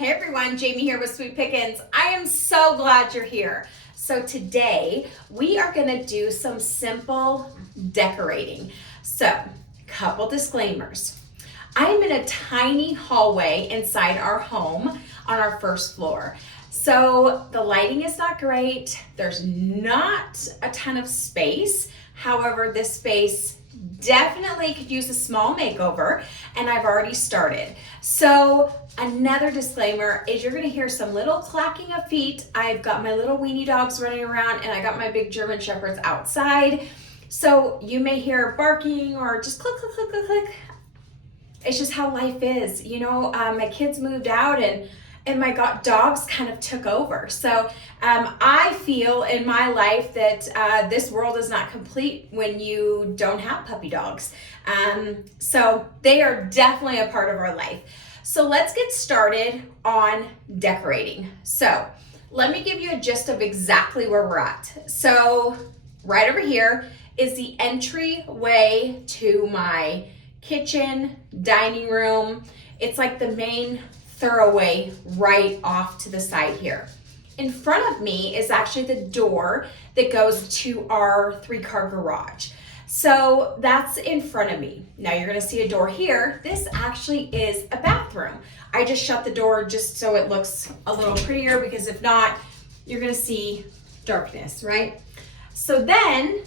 Hey everyone, Jamie here with Sweet Pickins. I am so glad you're here. So today we are gonna do some simple decorating. So, couple disclaimers. I'm in a tiny hallway inside our home on our first floor. So the lighting is not great. There's not a ton of space. However, this space definitely could use a small makeover, and I've already started. So another disclaimer is you're gonna hear some little clacking of feet. I've got my little weenie dogs running around and I got my big German Shepherds outside. So you may hear barking or just click, click, click, click, click. It's just how life is. You know, my kids moved out and my dogs kind of took over. So I feel in my life that this world is not complete when you don't have puppy dogs. So they are definitely a part of our life. So let's get started on decorating. So let me give you a gist of exactly where we're at. So right over here is the entryway to my kitchen, dining room. It's like the main thoroughway right off to the side here. In front of me is actually the door that goes to our 3-car garage. So that's in front of me. Now you're gonna see a door here. This actually is a bathroom. I just shut the door just so it looks a little prettier, because if not, you're gonna see darkness, right? So then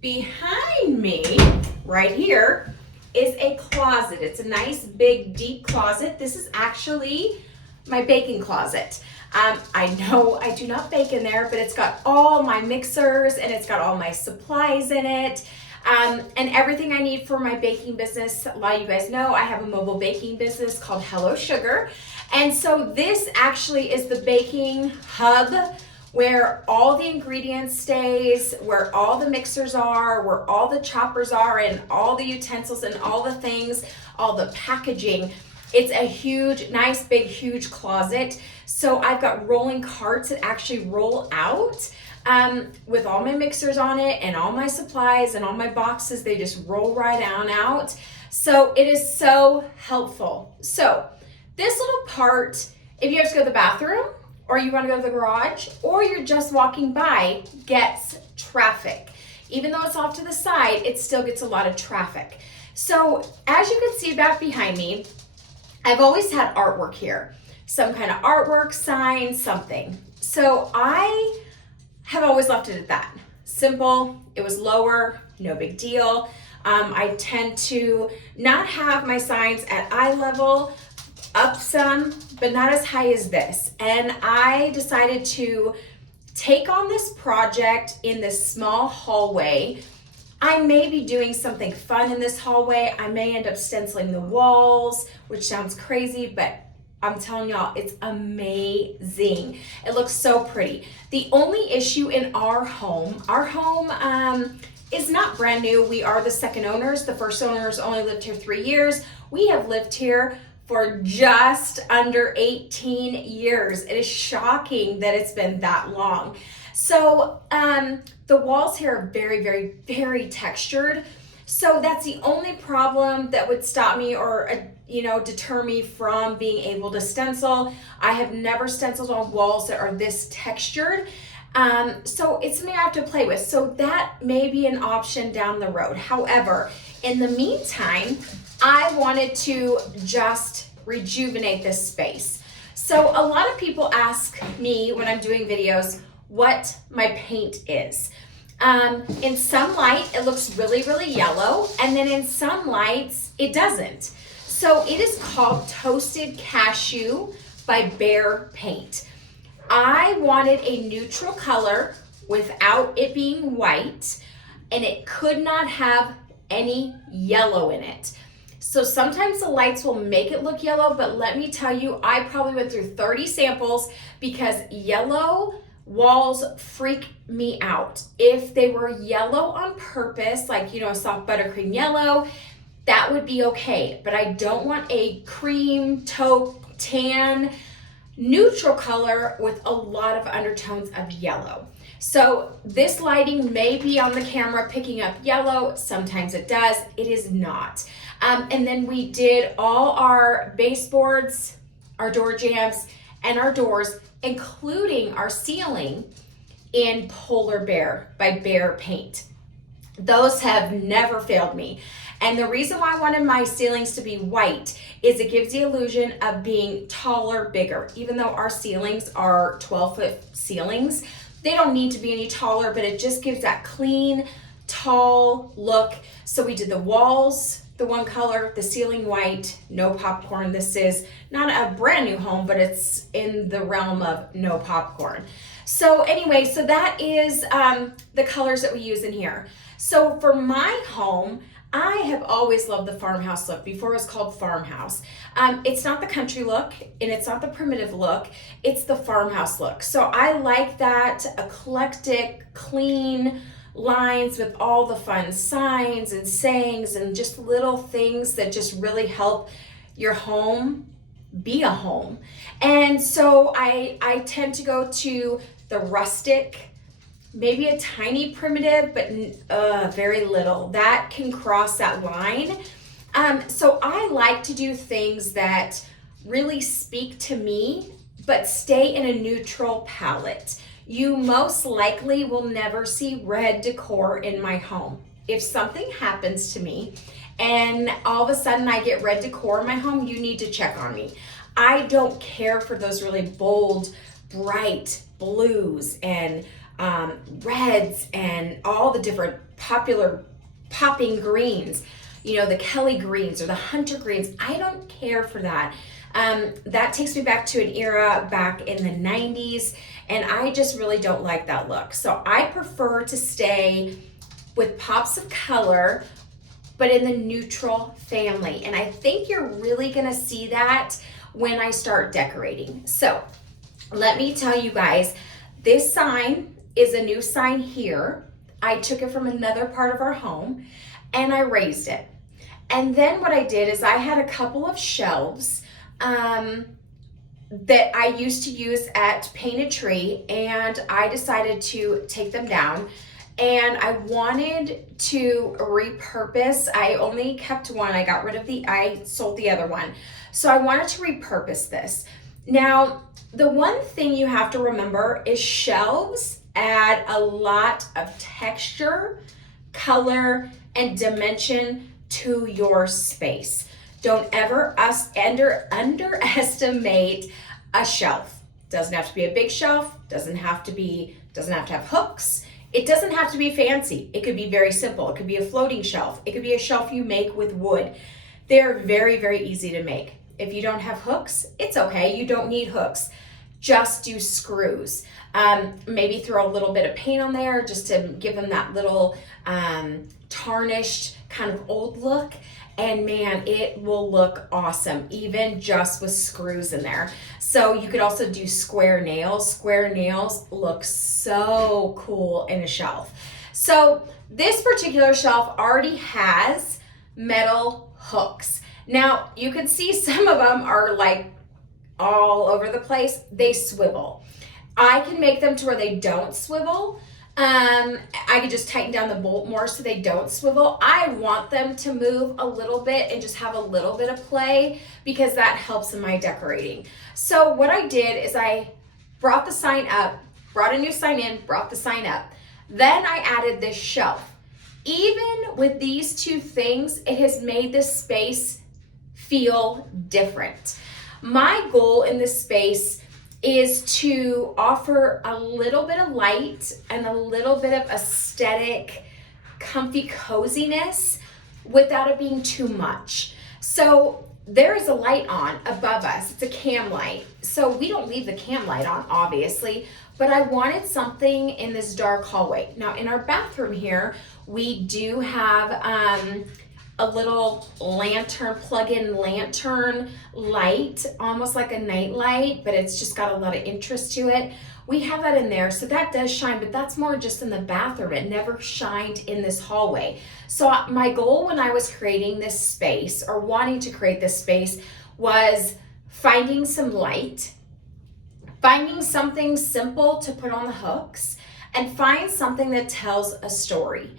behind me, right here, is a closet. It's a nice big deep closet. This is actually my baking closet. I know I do not bake in there, but it's got all my mixers and it's got all my supplies in it, and everything I need for my baking business. A lot of you guys know I have a mobile baking business called Hello Sugar, and so this actually is the baking hub where all the ingredients stays, where all the mixers are, where all the choppers are, and all the utensils and all the things, all the packaging. It's a huge, nice, big, huge closet. So I've got rolling carts that actually roll out with all my mixers on it and all my supplies and all my boxes. They just roll right on out. So it is so helpful. So this little part, if you have to go to the bathroom, or you want to go to the garage, or you're just walking by, gets traffic. Even though it's off to the side, it still gets a lot of traffic. So as you can see back behind me, I've always had artwork here. Some kind of artwork, sign, something. So I have always left it at that. Simple, it was lower, no big deal. I tend to not have my signs at eye level, up some, but not as high as this. And I decided to take on this project in this small hallway. I may be doing something fun in this hallway. I may end up stenciling the walls, which sounds crazy, but I'm telling y'all, it's amazing. It looks so pretty. The only issue in our home is not brand new. We are the second owners. The first owners only lived here 3 years. We have lived here for just under 18 years. It is shocking that it's been that long. So the walls here are very, very, very textured. So that's the only problem that would stop me or deter me from being able to stencil. I have never stenciled on walls that are this textured. So it's something I have to play with. So that may be an option down the road. However, in the meantime, I wanted to just rejuvenate this space. So a lot of people ask me when I'm doing videos what my paint is. In some light, it looks really, really yellow, and then in some lights, it doesn't. So it is called Toasted Cashew by Bear Paint. I wanted a neutral color without it being white, and it could not have any yellow in it. So sometimes the lights will make it look yellow, but let me tell you, I probably went through 30 samples because yellow walls freak me out. If they were yellow on purpose, like, a soft buttercream yellow, that would be okay. But I don't want a cream, taupe, tan, neutral color with a lot of undertones of yellow. So this lighting may be on the camera picking up yellow. Sometimes it does. It is not. And then we did all our baseboards our door jambs, and our doors, including our ceiling, in Polar Bear by Behr Paint. Those have never failed me. And the reason why I wanted my ceilings to be white is it gives the illusion of being taller, bigger. Even though our ceilings are 12-foot ceilings, they don't need to be any taller, but it just gives that clean, tall look. So we did the walls, the one color, the ceiling white, no popcorn. This is not a brand new home, but it's in the realm of no popcorn. So anyway, so that is the colors that we use in here. So for my home, I have always loved the farmhouse look. Before it was called farmhouse. It's not the country look and it's not the primitive look. It's the farmhouse look. So I like that eclectic, clean lines with all the fun signs and sayings and just little things that just really help your home be a home. And so I tend to go to the rustic, maybe a tiny primitive, but very little. That can cross that line. So I like to do things that really speak to me, but stay in a neutral palette. You most likely will never see red decor in my home. If something happens to me and all of a sudden I get red decor in my home, you need to check on me. I don't care for those really bold, bright blues and reds and all the different popular popping greens, you know, the Kelly greens or the Hunter greens. I don't care for that. That takes me back to an era back in the 90s, and I just really don't like that look. So I prefer to stay with pops of color, but in the neutral family. And I think you're really gonna see that when I start decorating. So let me tell you guys, this sign is a new sign here. I took it from another part of our home and I raised it. And then what I did is I had a couple of shelves that I used to use at Paint a Tree, and I decided to take them down. And I wanted to repurpose. I only kept one. I sold the other one. So I wanted to repurpose this. Now, the one thing you have to remember is shelves add a lot of texture, color, and dimension to your space. Don't ever underestimate a shelf. Doesn't have to be a big shelf, doesn't have to have hooks. It doesn't have to be fancy. It could be very simple. It could be a floating shelf. It could be a shelf you make with wood. They're very, very easy to make. If you don't have hooks, it's okay. You don't need hooks. Just do screws. Maybe throw a little bit of paint on there just to give them that little tarnished kind of old look. And man, it will look awesome, even just with screws in there. So you could also do square nails. Square nails look so cool in a shelf. So this particular shelf already has metal hooks. Now you can see some of them are like all over the place. They swivel. I can make them to where they don't swivel. I could just tighten down the bolt more so they don't swivel. I want them to move a little bit and just have a little bit of play because that helps in my decorating. So what I did is I brought the sign up, brought a new sign in, brought the sign up. Then I added this shelf. Even with these two things, it has made this space feel different. My goal in this space is to offer a little bit of light and a little bit of aesthetic, comfy coziness without it being too much. So there is a light on above us. It's a cam light. So we don't leave the cam light on, obviously, but I wanted something in this dark hallway. Now in our bathroom here, we do have a little lantern, plug-in lantern light, almost like a night light, but it's just got a lot of interest to it. We have that in there, so that does shine, but that's more just in the bathroom. It never shined in this hallway. So my goal when I was creating this space, or wanting to create this space, was finding some light, finding something simple to put on the hooks, and find something that tells a story.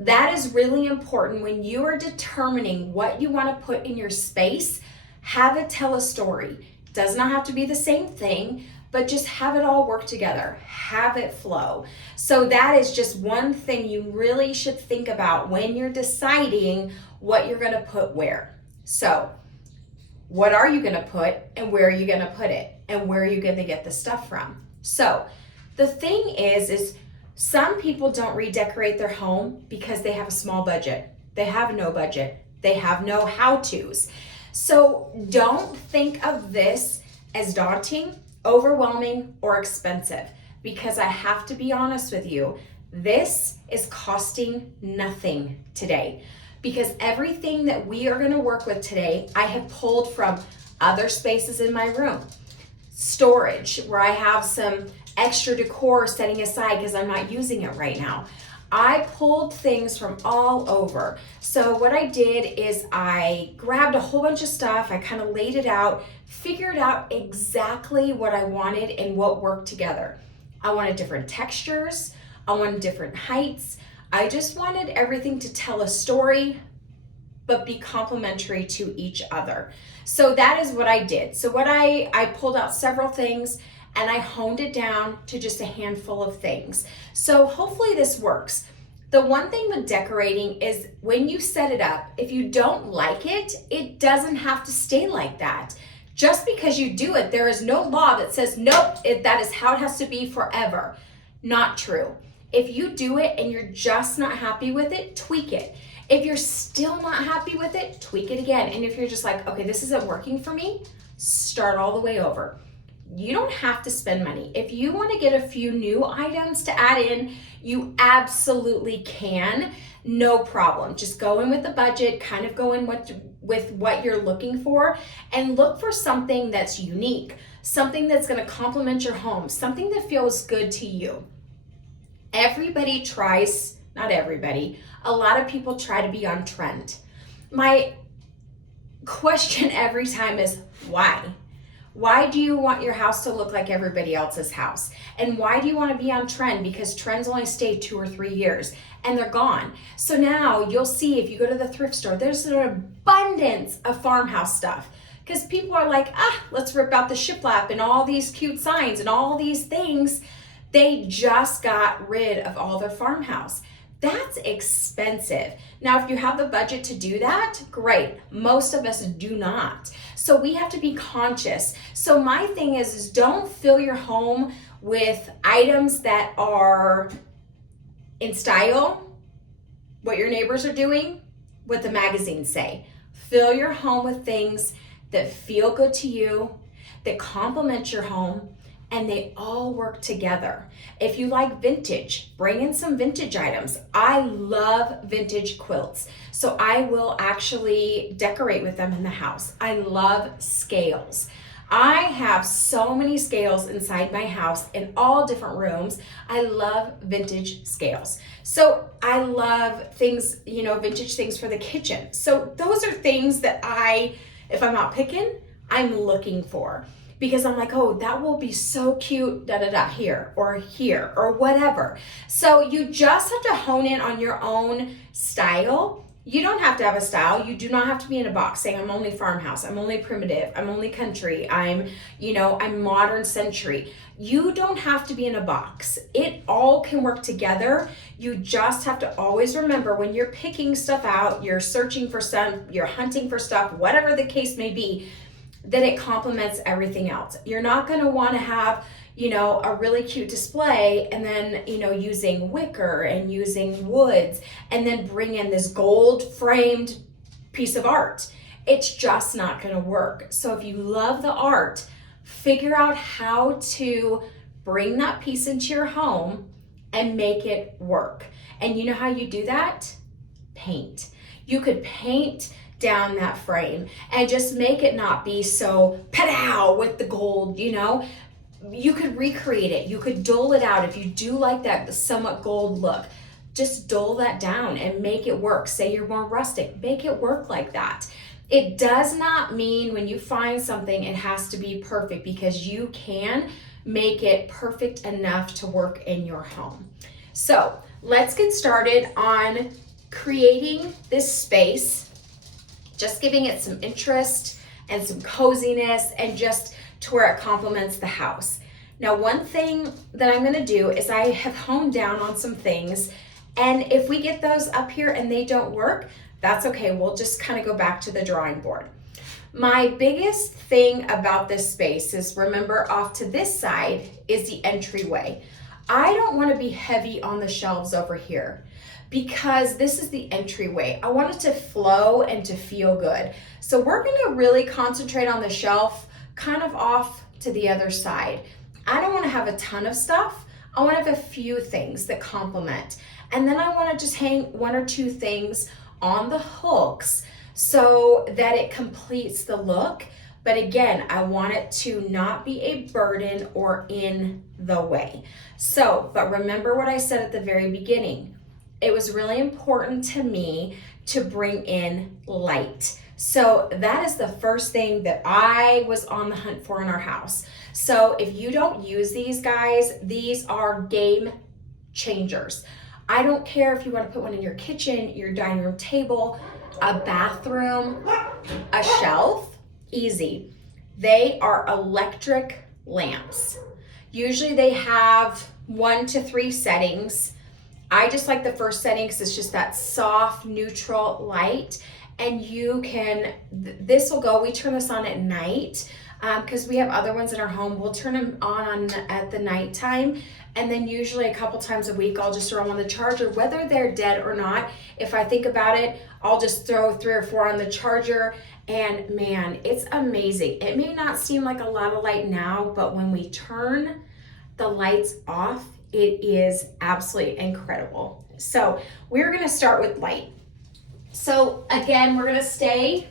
That is really important when you are determining what you want to put in your space. Have it tell a story. Does not have to be the same thing, but just have it all work together, have it flow. So that is just one thing you really should think about when you're deciding what you're gonna put where. So what are you gonna put and where are you gonna put it? And where are you gonna get the stuff from? So the thing is some people don't redecorate their home because they have a small budget. They have no budget. They have no how-tos. So don't think of this as daunting, overwhelming, or expensive, because I have to be honest with you, this is costing nothing today, because everything that we are going to work with today, I have pulled from other spaces in my room. Storage, where I have some extra decor setting aside because I'm not using it right now. I pulled things from all over. So what I did is I grabbed a whole bunch of stuff, I kind of laid it out, figured out exactly what I wanted and what worked together. I wanted different textures, I wanted different heights. I just wanted everything to tell a story, but be complementary to each other. So that is what I did. So what I pulled out several things and I honed it down to just a handful of things. So hopefully this works. The one thing with decorating is when you set it up, if you don't like it, it doesn't have to stay like that. Just because you do it, there is no law that says, nope, that is how it has to be forever. Not true. If you do it and you're just not happy with it, tweak it. If you're still not happy with it, tweak it again. And if you're just like, okay, this isn't working for me, start all the way over. You don't have to spend money. If you want to get a few new items to add in, you absolutely can. No problem. Just go in with the budget, kind of go in with what you're looking for, and look for something that's unique, something that's going to complement your home, something that feels good to you. Everybody tries, not everybody, a lot of people try to be on trend. My question every time is, why? Why do you want your house to look like everybody else's house? And why do you want to be on trend? Because trends only stay 2 or 3 years and they're gone. So now you'll see if you go to the thrift store, there's an abundance of farmhouse stuff because people are like, let's rip out the shiplap and all these cute signs and all these things. They just got rid of all their farmhouse. That's expensive. Now, if you have the budget to do that, great. Most of us do not. So we have to be conscious. So my thing is don't fill your home with items that are in style, what your neighbors are doing, what the magazines say. Fill your home with things that feel good to you, that complement your home, and they all work together. If you like vintage, bring in some vintage items. I love vintage quilts, so I will actually decorate with them in the house. I love scales. I have so many scales inside my house in all different rooms. I love vintage scales. So I love things, vintage things for the kitchen. So those are things that if I'm out picking, I'm looking for. Because I'm like, oh, that will be so cute, here, or whatever. So you just have to hone in on your own style. You don't have to have a style. You do not have to be in a box saying, I'm only farmhouse, I'm only primitive, I'm only country, I'm modern century. You don't have to be in a box. It all can work together. You just have to always remember when you're picking stuff out, you're searching for stuff, you're hunting for stuff, whatever the case may be, that it complements everything else. You're not going to want to have, a really cute display and then, using wicker and using woods and then bring in this gold framed piece of art. It's just not going to work. So if you love the art, figure out how to bring that piece into your home and make it work. And you know how you do that? Paint. You could paint down that frame and just make it not be so pow with the gold, You could recreate it. You could dull it out. If you do like that somewhat gold look, just dull that down and make it work. Say you're more rustic, make it work like that. It does not mean when you find something it has to be perfect, because you can make it perfect enough to work in your home. So let's get started on creating this space, just giving it some interest and some coziness and just to where it complements the house. Now, one thing that I'm gonna do is I have honed down on some things, and if we get those up here and they don't work, that's okay. We'll just kind of go back to the drawing board. My biggest thing about this space is, remember, off to this side is the entryway. I don't want to be heavy on the shelves over here because this is the entryway. I want it to flow and to feel good. So we're going to really concentrate on the shelf kind of off to the other side. I don't want to have a ton of stuff. I want to have a few things that complement. And then I want to just hang one or two things on the hooks so that it completes the look. But again, I want it to not be a burden or in the way. So, but remember what I said at the very beginning. It was really important to me to bring in light. So that is the first thing that I was on the hunt for in our house. So if you don't use these, guys, these are game changers. I don't care if you want to put one in your kitchen, your dining room table, a bathroom, a shelf, easy. They are electric lamps. Usually they have 1 to 3 settings. I just like the first setting because it's just that soft, neutral light. And you can, this will go, we turn this on at night because we have other ones in our home. We'll turn them on at the nighttime. And then usually a couple times a week, I'll just throw them on the charger, whether they're dead or not. If I think about it, I'll just throw 3 or 4 on the charger. And man, it's amazing. It may not seem like a lot of light now, but when we turn the lights off, it is absolutely incredible. So we're gonna start with light. So again, we're gonna stay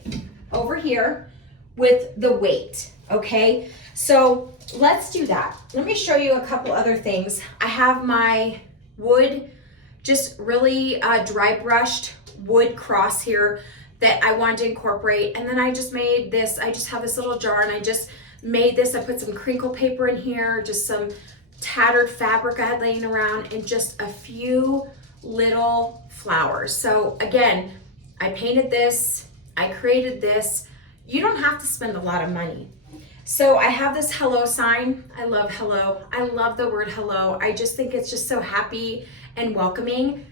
over here with the weight, okay? So let's do that. Let me show you a couple other things. I have my wood, just really dry brushed wood cross here that I wanted to incorporate. And then I just made this, I just have this little jar and I just made this. I put some crinkle paper in here, just some tattered fabric I had laying around, and just a few little flowers. So again, I painted this, I created this. You don't have to spend a lot of money. So I have this hello sign. I love hello. I love the word hello. I just think it's just so happy and welcoming.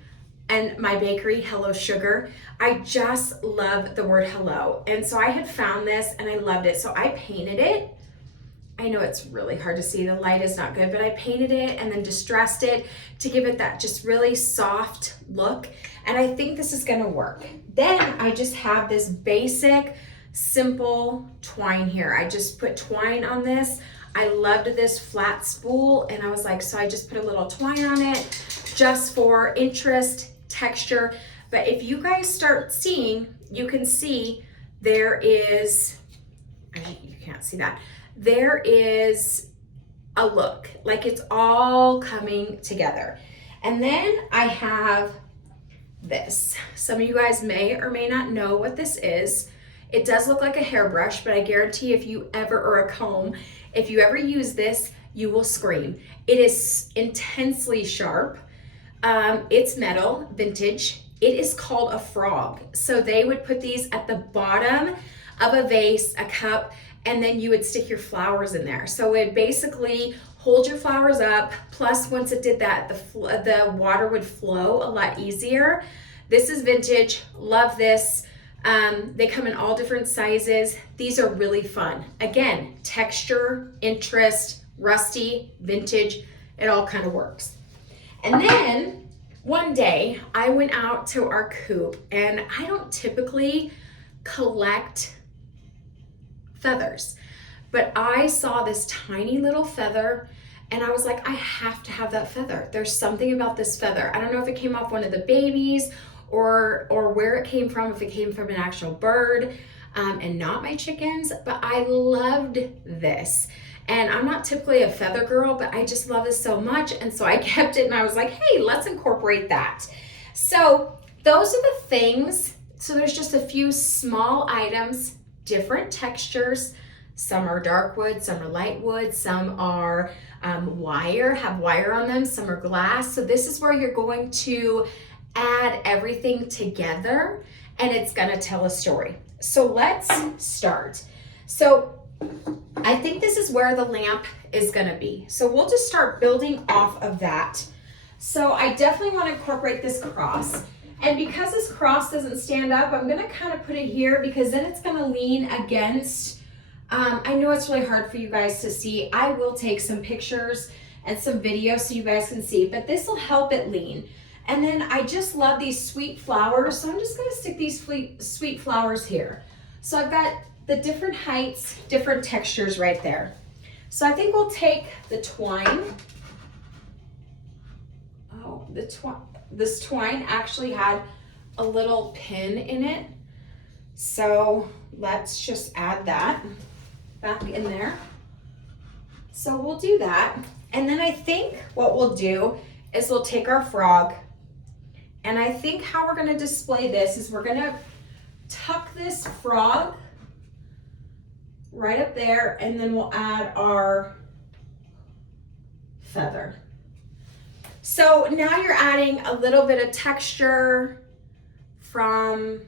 And my bakery, Hello Sugar, I just love the word hello. And so I had found this and I loved it. So I painted it. I know it's really hard to see, the light is not good, but I painted it and then distressed it to give it that just really soft look. And I think this is gonna work. Then I just have this basic, simple twine here. I just put twine on this. I loved this flat spool and I was like, so I just put a little twine on it just for interest, texture. But if you guys start seeing, you can see there is, you can't see that, there is a look, like it's all coming together. And then I have this. Some of you guys may or may not know what this is. It does look like a hairbrush, but I guarantee if you ever, or a comb, if you ever use this, you will scream. It is intensely sharp. It's metal, vintage. It is called a frog. So they would put these at the bottom of a vase, a cup, and then you would stick your flowers in there. So it basically hold your flowers up. Plus, once it did that, the water would flow a lot easier. This is vintage, love this. They come in all different sizes. These are really fun. Again, texture, interest, rusty, vintage, it all kind of works. And then one day I went out to our coop, and I don't typically collect feathers, but I saw this tiny little feather and I was like, I have to have that feather. There's something about this feather. I don't know if it came off one of the babies or where it came from, if it came from an actual bird and not my chickens, but I loved this. And I'm not typically a feather girl, but I just love this so much. And so I kept it and I was like, hey, let's incorporate that. So those are the things. So there's just a few small items, different textures. Some are dark wood, some are light wood, some are wire, have wire on them, some are glass. So this is where you're going to add everything together and it's gonna tell a story. So let's start. So I think this is where the lamp is gonna be. So we'll just start building off of that. So I definitely want to incorporate this cross. And because this cross doesn't stand up, I'm gonna kind of put it here because then it's gonna lean against, I know it's really hard for you guys to see. I will take some pictures and some videos so you guys can see, but this will help it lean. And then I just love these sweet flowers, so I'm just gonna stick these sweet flowers here. So I've got the different heights, different textures right there. So I think we'll take the twine. Oh, this twine actually had a little pin in it. So let's just add that back in there. So we'll do that. And then I think what we'll do is we'll take our frog, and I think how we're gonna display this is we're gonna tuck this frog right up there, and then we'll add our feather. So now you're adding a little bit of texture from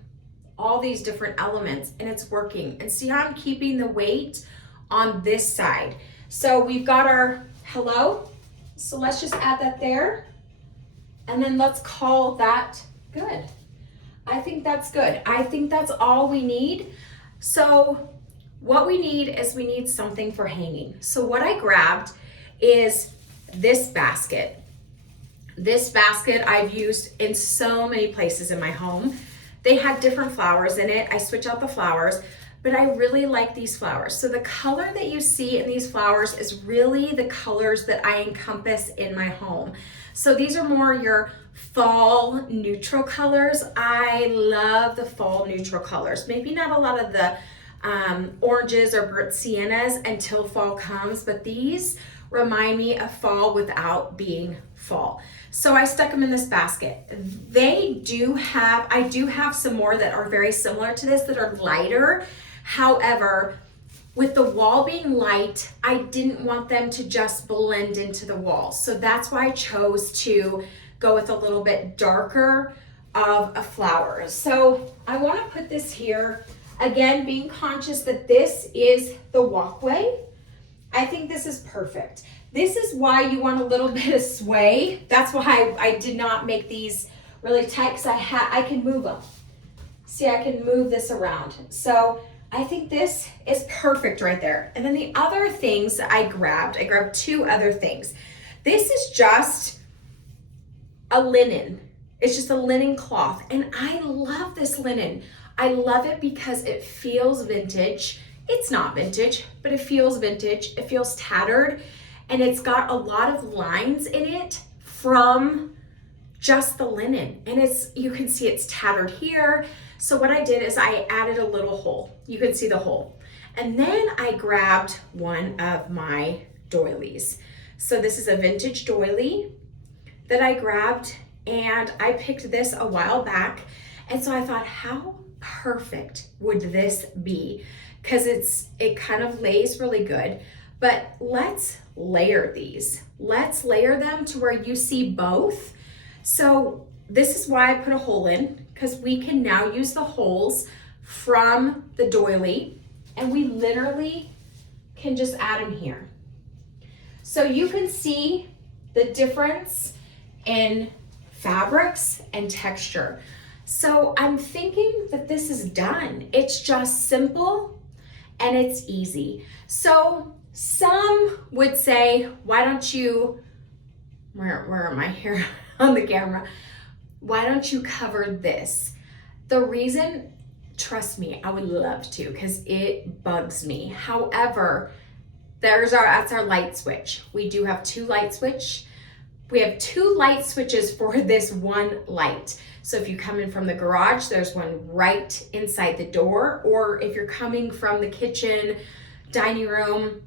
all these different elements, and it's working. And see how I'm keeping the weight on this side. So we've got our hello. So let's just add that there. And then let's call that good. I think that's good. I think that's all we need. So what we need is we need something for hanging. So what I grabbed is this basket. This basket I've used in so many places in my home. They had different flowers in it. I switch out the flowers, but I really like these flowers. So the color that you see in these flowers is really the colors that I encompass in my home. So these are more your fall neutral colors. I love the fall neutral colors. Maybe not a lot of the oranges or burnt siennas until fall comes, but these remind me of fall without being fall. So I stuck them in this basket. I do have some more that are very similar to this that are lighter. However, with the wall being light, I didn't want them to just blend into the wall. So that's why I chose to go with a little bit darker of a flower. So I want to put this here, again, being conscious that this is the walkway. I think this is perfect. This is why you want a little bit of sway. That's why I did not make these really tight, because I can move them. See, I can move this around. So I think this is perfect right there. And then the other things that I grabbed two other things. This is just a linen. It's just a linen cloth. And I love this linen. I love it because it feels vintage. It's not vintage, but it feels vintage. It feels tattered, and it's got a lot of lines in it from just the linen. And you can see it's tattered here. So what I did is I added a little hole. You can see the hole. And then I grabbed one of my doilies. So this is a vintage doily that I grabbed, and I picked this a while back. And so I thought, how perfect would this be? Because it kind of lays really good. But let's layer these. Let's layer them to where you see both. So this is why I put a hole in, because we can now use the holes from the doily, and we literally can just add them here. So you can see the difference in fabrics and texture. So I'm thinking that this is done. It's just simple and it's easy. So some would say, why don't you, where am I here on the camera? Why don't you cover this? The reason, trust me, I would love to, because it bugs me. However, that's our light switch. We do have two light switch. We have two light switches for this one light. So if you come in from the garage, there's one right inside the door, or if you're coming from the kitchen, dining room,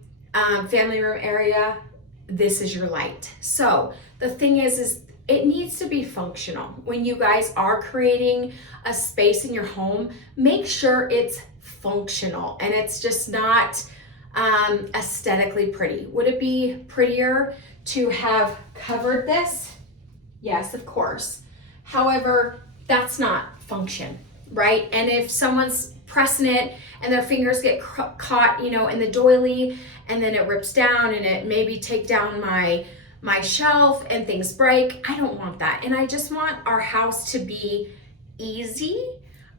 family room area, this is your light. So the thing is it needs to be functional. When you guys are creating a space in your home, make sure it's functional and it's just not aesthetically pretty. Would it be prettier to have covered this? Yes, of course. However, that's not function, right? And if someone's pressing it and their fingers get caught, you know, in the doily, and then it rips down and it maybe take down my shelf and things break. I don't want that. And I just want our house to be easy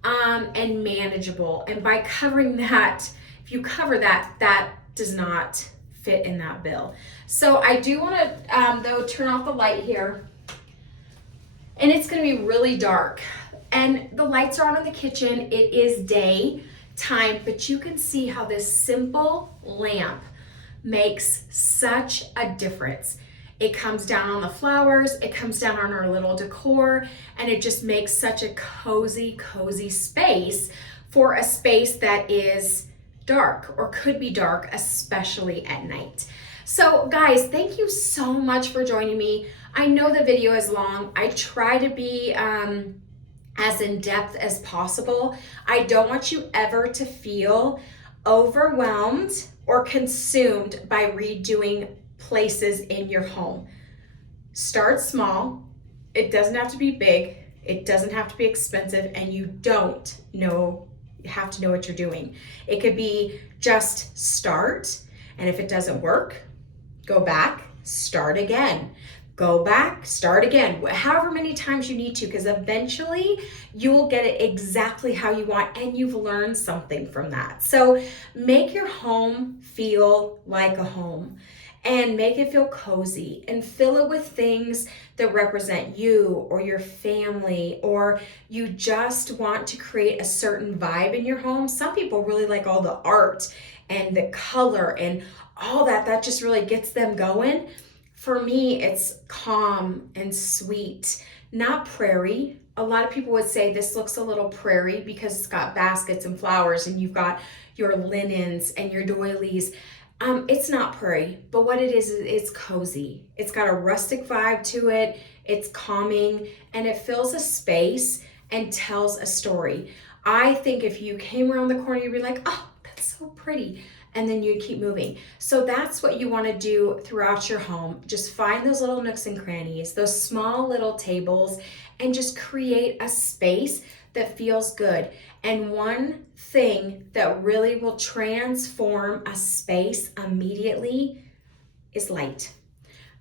and manageable. And by covering that, if you cover that, that does not fit in that bill. So I do want to though turn off the light here, and it's going to be really dark, and the lights are on in the kitchen. It is day time, but you can see how this simple lamp makes such a difference. It comes down on the flowers, it comes down on our little decor, and it just makes such a cozy space for a space that is dark or could be dark, especially at night. So guys, thank you so much for joining me. I know the video is long. I try to be as in depth as possible. I don't want you ever to feel overwhelmed or consumed by redoing places in your home. Start small. It doesn't have to be big. It doesn't have to be expensive, and you don't have to know what you're doing. It could be just start, and if it doesn't work, go back, start again. Go back, start again, however many times you need to, because eventually you will get it exactly how you want, and you've learned something from that. So make your home feel like a home, and make it feel cozy, and fill it with things that represent you or your family, or you just want to create a certain vibe in your home. Some people really like all the art and the color and all that. That just really gets them going. For me, it's calm and sweet, not prairie. A lot of people would say this looks a little prairie because it's got baskets and flowers and you've got your linens and your doilies. It's not prairie, but what it is it's cozy. It's got a rustic vibe to it. It's calming, and it fills a space and tells a story. I think if you came around the corner, you'd be like, oh, that's so pretty. And then you keep moving. So that's what you want to do throughout your home. Just find those little nooks and crannies, those small little tables, and just create a space that feels good. And one thing that really will transform a space immediately is light.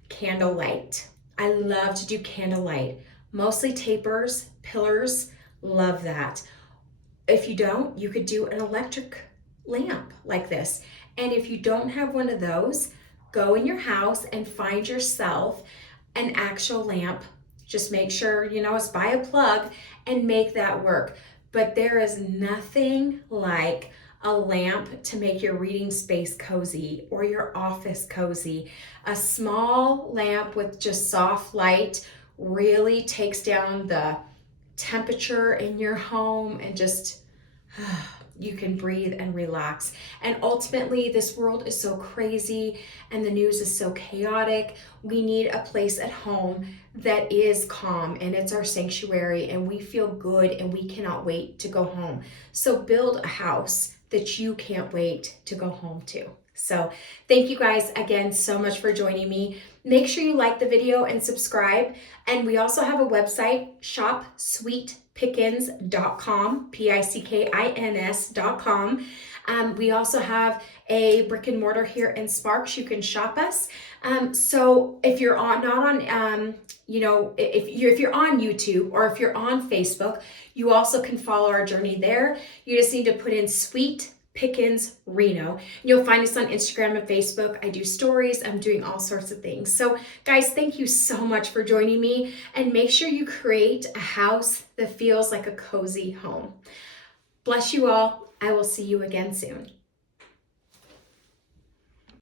Candlelight. I love to do candlelight. Mostly tapers, pillars, love that. If you don't, you could do an electric lamp like this. And if you don't have one of those, go in your house and find yourself an actual lamp. Just make sure, it's by a plug, and make that work. But there is nothing like a lamp to make your reading space cozy or your office cozy. A small lamp with just soft light really takes down the temperature in your home, and just you can breathe and relax. And ultimately, this world is so crazy and the news is so chaotic. We need a place at home that is calm, and it's our sanctuary, and we feel good, and we cannot wait to go home. So build a house that you can't wait to go home to. So thank you guys again so much for joining me. Make sure you like the video and subscribe. And we also have a website, shopsweetpickens.com, Pickins.com. We also have a brick and mortar here in Sparks. You can shop us. So if you're if you're on YouTube or if you're on Facebook, you also can follow our journey there. You just need to put in Sweet Pickens Reno. You'll find us on Instagram and Facebook. I do stories. I'm doing all sorts of things. So guys, thank you so much for joining me, and make sure you create a house that feels like a cozy home. Bless you all. I will see you again soon.